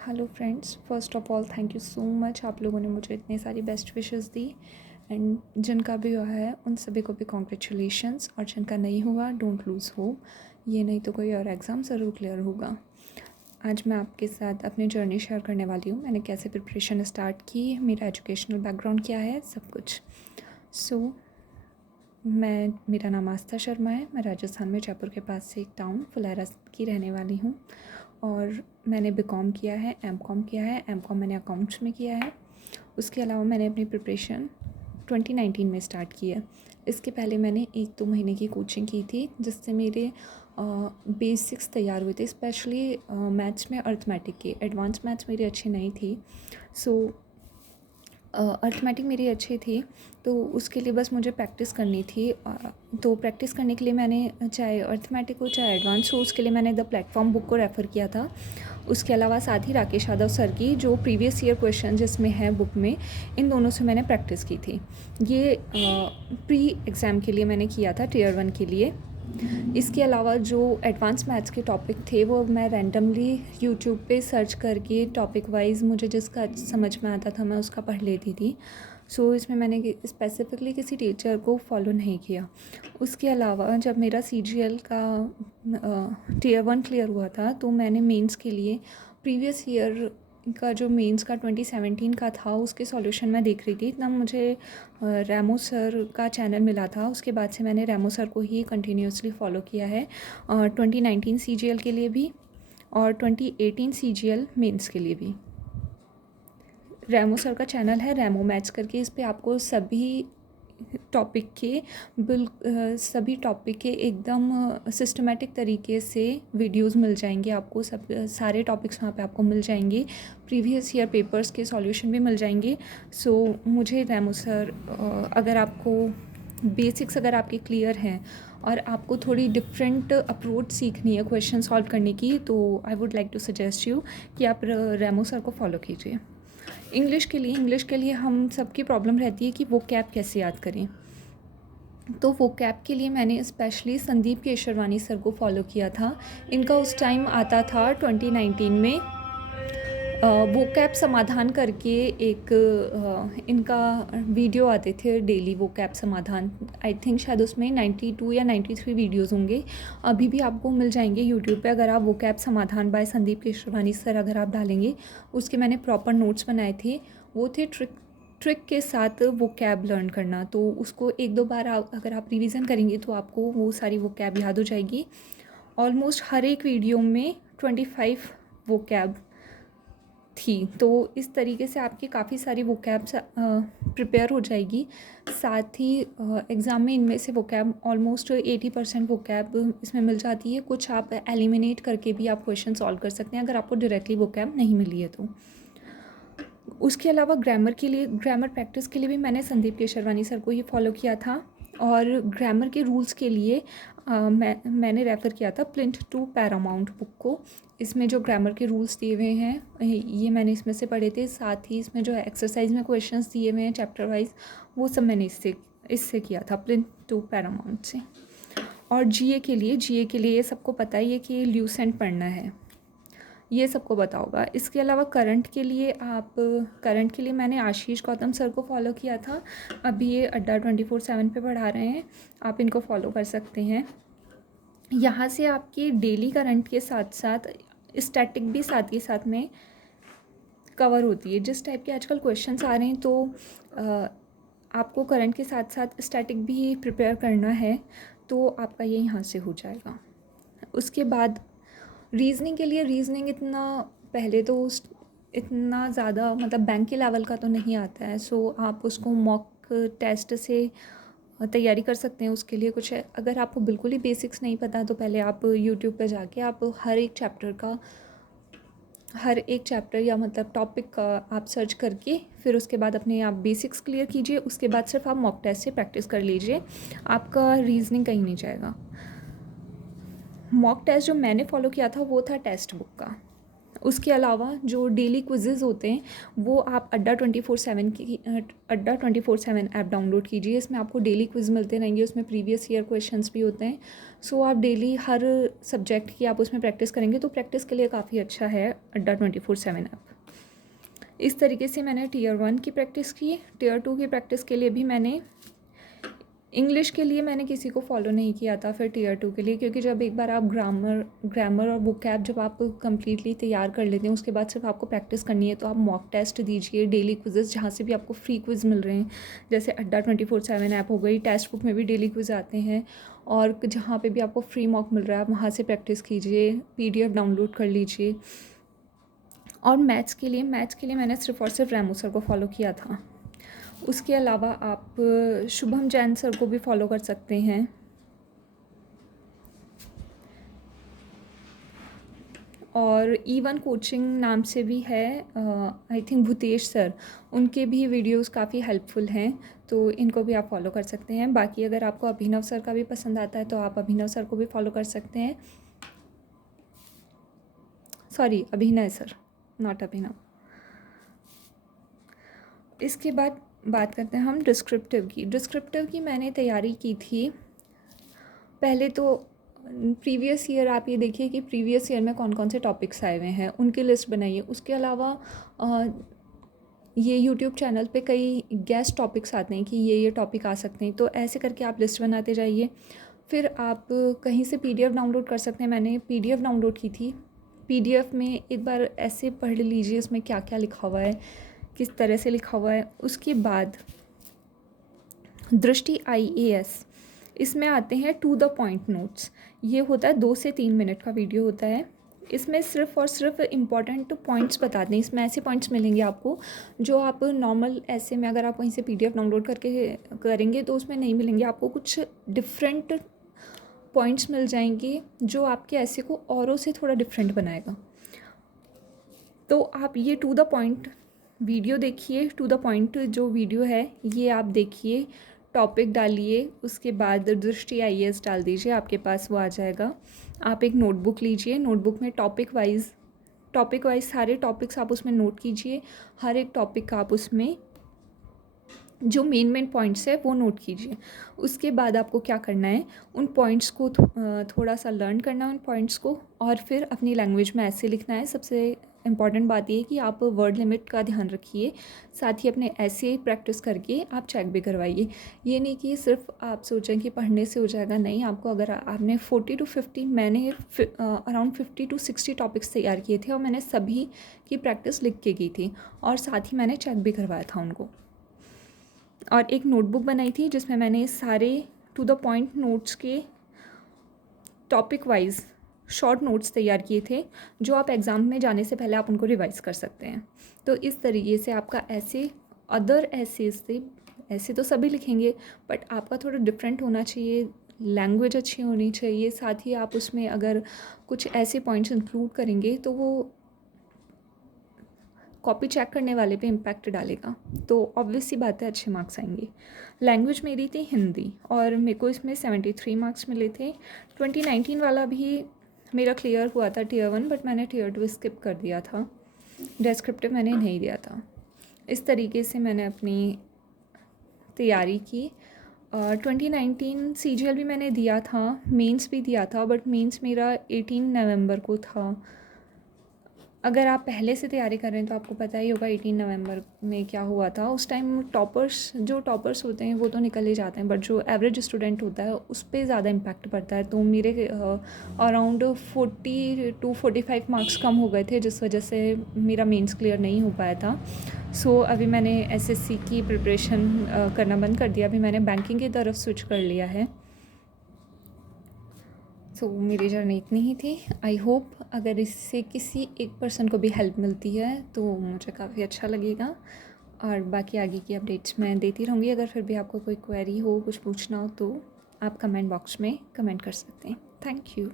Hello friends, first of all thank you so much. आप लोगों ने मुझे इतनी सारी बेस्ट विशेस दी एंड जिनका भी हुआ है उन सभी को भी कॉन्ग्रेचुलेशंस, और जिनका नहीं हुआ डोंट लूज़ होप, ये नहीं तो कोई और एग्ज़ाम ज़रूर क्लियर होगा। आज मैं आपके साथ अपनी जर्नी शेयर करने वाली हूँ। मैंने कैसे प्रिपरेशन स्टार्ट की, मेरा एजुकेशनल बैकग्राउंड क्या है, सब कुछ। मेरा नाम आस्था शर्मा है। मैं राजस्थान में जयपुर के पास से एक टाउन फुलेरा की रहने वाली हूँ और मैंने बीकॉम किया है, एमकॉम किया है। एमकॉम मैंने अकाउंट्स में किया है। उसके अलावा मैंने अपनी प्रिपरेशन 2019 में स्टार्ट की है। इसके पहले मैंने 1-2 महीने की कोचिंग की थी जिससे मेरे बेसिक्स तैयार हुए थे, स्पेशली मैथ्स में, अर्थमेटिक के। एडवांस मैथ्स मेरी अच्छी नहीं थी, सो अर्थमेटिक मेरी अच्छी थी, तो उसके लिए बस मुझे प्रैक्टिस करनी थी। तो प्रैक्टिस करने के लिए मैंने चाहे अर्थमेटिक हो चाहे एडवांस हो, उसके लिए मैंने द प्लेटफॉर्म बुक को रेफ़र किया था। उसके अलावा साथ ही राकेश यादव सर की जो प्रीवियस ईयर क्वेश्चन जिसमें है बुक में, इन दोनों से मैंने प्रैक्टिस की थी। ये प्री एग्ज़ाम के लिए मैंने किया था, टियर 1 के लिए। इसके अलावा जो एडवांस मैथ्स के टॉपिक थे वो मैं रैंडमली यूट्यूब पे सर्च करके टॉपिक वाइज मुझे जिसका समझ में आता था मैं उसका पढ़ लेती थी। इसमें मैंने स्पेसिफिकली किसी टीचर को फॉलो नहीं किया। उसके अलावा जब मेरा CGL का टियर 1 क्लियर हुआ था तो मैंने मेंस के लिए प्रीवियस ईयर का जो मेंस का 2017 का था उसके सॉल्यूशन मैं देख रही थी। तब मुझे रैमो सर का चैनल मिला था। उसके बाद से मैंने रैमो सर को ही कंटिन्यूसली फॉलो किया है, 2019 CGL के लिए भी और 2018 CGL मेंस के लिए भी। रैमो सर का चैनल है रैमो मैथ्स करके, इस पे आपको सभी सभी टॉपिक के एकदम सिस्टमेटिक तरीके से वीडियोस मिल जाएंगे आपको। सब सारे टॉपिक्स वहाँ पे आपको मिल जाएंगे। प्रीवियस ईयर पेपर्स के सॉल्यूशन भी मिल जाएंगे। मुझे रैमो सर, अगर आपको बेसिक्स अगर आपके क्लियर हैं और आपको थोड़ी डिफरेंट अप्रोच सीखनी है क्वेश्चन सॉल्व करने की, तो I would like to suggest you कि आप रैमो सर को फॉलो कीजिए। इंग्लिश के लिए हम सबकी प्रॉब्लम रहती है कि वो कैब कैसे याद करें। तो वो कैब के लिए मैंने स्पेशली संदीप केशरवानी सर को फॉलो किया था। इनका उस टाइम आता था 2019 में वो कैब समाधान करके एक इनका वीडियो आते थे डेली, वो कैब समाधान। आई थिंक शायद उसमें 92 या 93 वीडियोज़ होंगे, अभी भी आपको मिल जाएंगे यूट्यूब पे। अगर आप वो कैब समाधान बाय संदीप केशरवानी सर अगर आप डालेंगे, उसके मैंने प्रॉपर नोट्स बनाए थे। वो थे ट्रिक के साथ वो कैब लर्न करना। तो उसको 1-2 बार अगर आप रिवीजन करेंगे तो आपको वो सारी वो कैब याद हो जाएगी। ऑलमोस्ट हर एक वीडियो में 25 वो कैब थी। तो इस तरीके से आपकी काफ़ी सारी वो कैब्स प्रिपेयर हो जाएगी। साथ ही एग्ज़ाम में इनमें से वो कैब ऑलमोस्ट 80% वो कैब इसमें मिल जाती है। कुछ आप एलिमिनेट करके भी आप क्वेश्चन सॉल्व कर सकते हैं अगर आपको डायरेक्टली वो कैब नहीं मिली है तो। उसके अलावा ग्रामर प्रैक्टिस के लिए भी मैंने संदीप केशरवानी सर को ही फॉलो किया था। और ग्रामर के रूल्स के लिए मैंने रेफ़र किया था प्लिंथ टू पैरामाउंट बुक को। इसमें जो ग्रामर के रूल्स दिए हुए हैं ये मैंने इसमें से पढ़े थे। साथ ही इसमें जो एक्सरसाइज में क्वेश्चंस दिए हुए हैं चैप्टर वाइज, वो सब मैंने इससे किया था, प्लिंथ टू पैरामाउंट से। और जीए के लिए ये सबको पता ही है कि ल्यूसेंट पढ़ना है, ये सबको पता होगा। इसके अलावा करंट के लिए मैंने आशीष गौतम सर को फॉलो किया था। अभी ये अड्डा 24/7 पे पढ़ा रहे हैं, आप इनको फॉलो कर सकते हैं। यहाँ से आपकी डेली करंट के साथ साथ स्टैटिक भी साथ के साथ में कवर होती है। जिस टाइप के आजकल क्वेश्चंस आ रहे हैं तो आपको करंट के साथ साथ स्टैटिक भी प्रिपेयर करना है, तो आपका ये यहाँ से हो जाएगा। उसके बाद रीज़निंग के लिए, रीज़निंग इतना पहले तो इतना ज़्यादा मतलब बैंक के लेवल का तो नहीं आता है। आप उसको मॉक टेस्ट से तैयारी कर सकते हैं। उसके लिए कुछ है, अगर आपको बिल्कुल ही बेसिक्स नहीं पता तो पहले आप यूट्यूब पे जाके आप हर एक चैप्टर या मतलब टॉपिक का आप सर्च करके फिर उसके बाद अपने आप बेसिक्स क्लियर कीजिए। उसके बाद सिर्फ आप मॉक टेस्ट से प्रैक्टिस कर लीजिए, आपका रीज़निंग कहीं नहीं जाएगा। मॉक टेस्ट जो मैंने फॉलो किया था वो था टेक्स्ट बुक का। उसके अलावा जो डेली क्विज़ेज़ होते हैं वो आप अड्डा 24/7 ऐप डाउनलोड कीजिए। इसमें आपको डेली क्विज़ मिलते रहेंगे, उसमें प्रीवियस ईयर क्वेश्चंस भी होते हैं। सो आप डेली हर सब्जेक्ट की आप उसमें प्रैक्टिस करेंगे तो प्रैक्टिस के लिए काफ़ी अच्छा है अड्डा 24/7 ऐप। इस तरीके से मैंने टीयर 1 की प्रैक्टिस की। टीयर 2 की प्रैक्टिस के लिए भी मैंने इंग्लिश के लिए मैंने किसी को फॉलो नहीं किया था फिर टीयर 2 के लिए, क्योंकि जब एक बार आप ग्रामर और वोकैब जब आप कम्प्लीटली तैयार कर लेते हैं उसके बाद सिर्फ आपको प्रैक्टिस करनी है। तो आप मॉक टेस्ट दीजिए, डेली क्विज़ेस जहाँ से भी आपको फ्री क्विज़ मिल रहे हैं, जैसे अड्डा 24/7 ऐप हो गई, टेक्स्ट बुक में भी डेली क्विज़ आते हैं, और जहाँ पे भी आपको फ्री मॉक मिल रहा है आप वहाँ से प्रैक्टिस कीजिए, PDF डाउनलोड कर लीजिए। और मैथ्स के लिए मैंने सिर्फ और सिर्फ रैमो सर को फॉलो किया था। उसके अलावा आप शुभम जैन सर को भी फॉलो कर सकते हैं, और E1 कोचिंग नाम से भी है, आई थिंक भूतेश सर, उनके भी वीडियोस काफ़ी हेल्पफुल हैं, तो इनको भी आप फॉलो कर सकते हैं। बाकी अगर आपको अभिनव सर का भी पसंद आता है तो आप अभिनव सर को भी फॉलो कर सकते हैं। सॉरी, अभिनय सर, नॉट अभिनव। इसके बाद बात करते हैं हम डिस्क्रिप्टिव की मैंने तैयारी की थी। पहले तो प्रीवियस ईयर आप ये देखिए कि प्रीवियस ईयर में कौन कौन से टॉपिक्स आए हुए हैं उनकी लिस्ट बनाइए। उसके अलावा ये यूट्यूब चैनल पे कई गेस्ट टॉपिक्स आते हैं कि ये टॉपिक आ सकते हैं, तो ऐसे करके आप लिस्ट बनाते जाइए। फिर आप कहीं से PDF डाउनलोड कर सकते हैं। मैंने PDF डाउनलोड की थी। PDF में एक बार ऐसे पढ़ लीजिए उसमें क्या क्या लिखा हुआ है, किस तरह से लिखा हुआ है। उसके बाद दृष्टि IAS, इसमें आते हैं टू द पॉइंट नोट्स। ये होता है 2 से 3 मिनट का वीडियो होता है। इसमें सिर्फ और सिर्फ इम्पॉर्टेंट पॉइंट्स बताते हैं। इसमें ऐसे पॉइंट्स मिलेंगे आपको जो आप नॉर्मल ऐसे में अगर आप कहीं से PDF डाउनलोड करके करेंगे तो उसमें नहीं मिलेंगे। आपको कुछ डिफरेंट पॉइंट्स मिल जाएंगे जो आपके ऐसे को औरों से थोड़ा डिफरेंट बनाएगा। तो आप ये टू द पॉइंट वीडियो देखिए, टू द पॉइंट जो वीडियो है ये आप देखिए, टॉपिक डालिए, उसके बाद दृष्टि IAS डाल दीजिए, आपके पास वो आ जाएगा। आप एक नोटबुक लीजिए, नोटबुक में टॉपिक वाइज सारे टॉपिक्स आप उसमें नोट कीजिए। हर एक टॉपिक का आप उसमें जो मेन पॉइंट्स है वो नोट कीजिए। उसके बाद आपको क्या करना है, उन पॉइंट्स को थोड़ा सा लर्न करना है उन पॉइंट्स को, और फिर अपनी लैंग्वेज में ऐसे लिखना है। सबसे इम्पॉर्टेंट बात ये है कि आप वर्ड लिमिट का ध्यान रखिए, साथ ही अपने ऐसे प्रैक्टिस करके आप चेक भी करवाइए। ये नहीं कि सिर्फ आप सोचें कि पढ़ने से हो जाएगा, नहीं। आपको अगर आपने 40 to 50, मैंने अराउंड 50 to 60 टॉपिक्स तैयार किए थे और मैंने सभी की प्रैक्टिस लिख के की थी, और साथ ही मैंने चेक भी करवाया था उनको। और एक नोटबुक बनाई थी जिसमें मैंने सारे टू द पॉइंट नोट्स के टॉपिक वाइज शॉर्ट नोट्स तैयार किए थे, जो आप एग्ज़ाम में जाने से पहले आप उनको रिवाइज कर सकते हैं। तो इस तरीके से आपका ऐसे अदर ऐसे से ऐसे तो सभी लिखेंगे, बट आपका थोड़ा डिफरेंट होना चाहिए, लैंग्वेज अच्छी होनी चाहिए। साथ ही आप उसमें अगर कुछ ऐसे पॉइंट्स इंक्लूड करेंगे तो वो कॉपी चेक करने वाले पे इम्पैक्ट डालेगा, तो ऑब्वियस सी बात है अच्छे मार्क्स आएंगे। लैंग्वेज मेरी थी हिंदी और मेरे को इसमें 73 मार्क्स मिले थे। 2019 वाला भी मेरा क्लियर हुआ था टीयर 1, बट मैंने टीयर 2 स्किप कर दिया था, डिस्क्रिप्टिव मैंने नहीं दिया था। इस तरीके से मैंने अपनी तैयारी की। 2019 CGL भी मैंने दिया था, मेंस भी दिया था, बट मेंस मेरा 18 नवंबर को था। अगर आप पहले से तैयारी कर रहे हैं तो आपको पता ही होगा 18 नवंबर में क्या हुआ था। उस टाइम टॉपर्स होते हैं वो तो निकल ही जाते हैं, बट जो एवरेज स्टूडेंट होता है उस पर ज़्यादा इम्पैक्ट पड़ता है। तो मेरे अराउंड 40 to 45 मार्क्स कम हो गए थे, जिस वजह से मेरा मेंस क्लियर नहीं हो पाया था। सो अभी मैंने SSC की प्रिपरेशन करना बंद कर दिया। अभी मैंने बैंकिंग की तरफ स्विच कर लिया है। सो मेरी जर्नी इतनी ही थी। आई होप अगर इससे किसी एक पर्सन को भी हेल्प मिलती है तो मुझे काफ़ी अच्छा लगेगा, और बाकी आगे की अपडेट्स मैं देती रहूँगी। अगर फिर भी आपको कोई क्वेरी हो, कुछ पूछना हो, तो आप कमेंट बॉक्स में कमेंट कर सकते हैं। Thank you.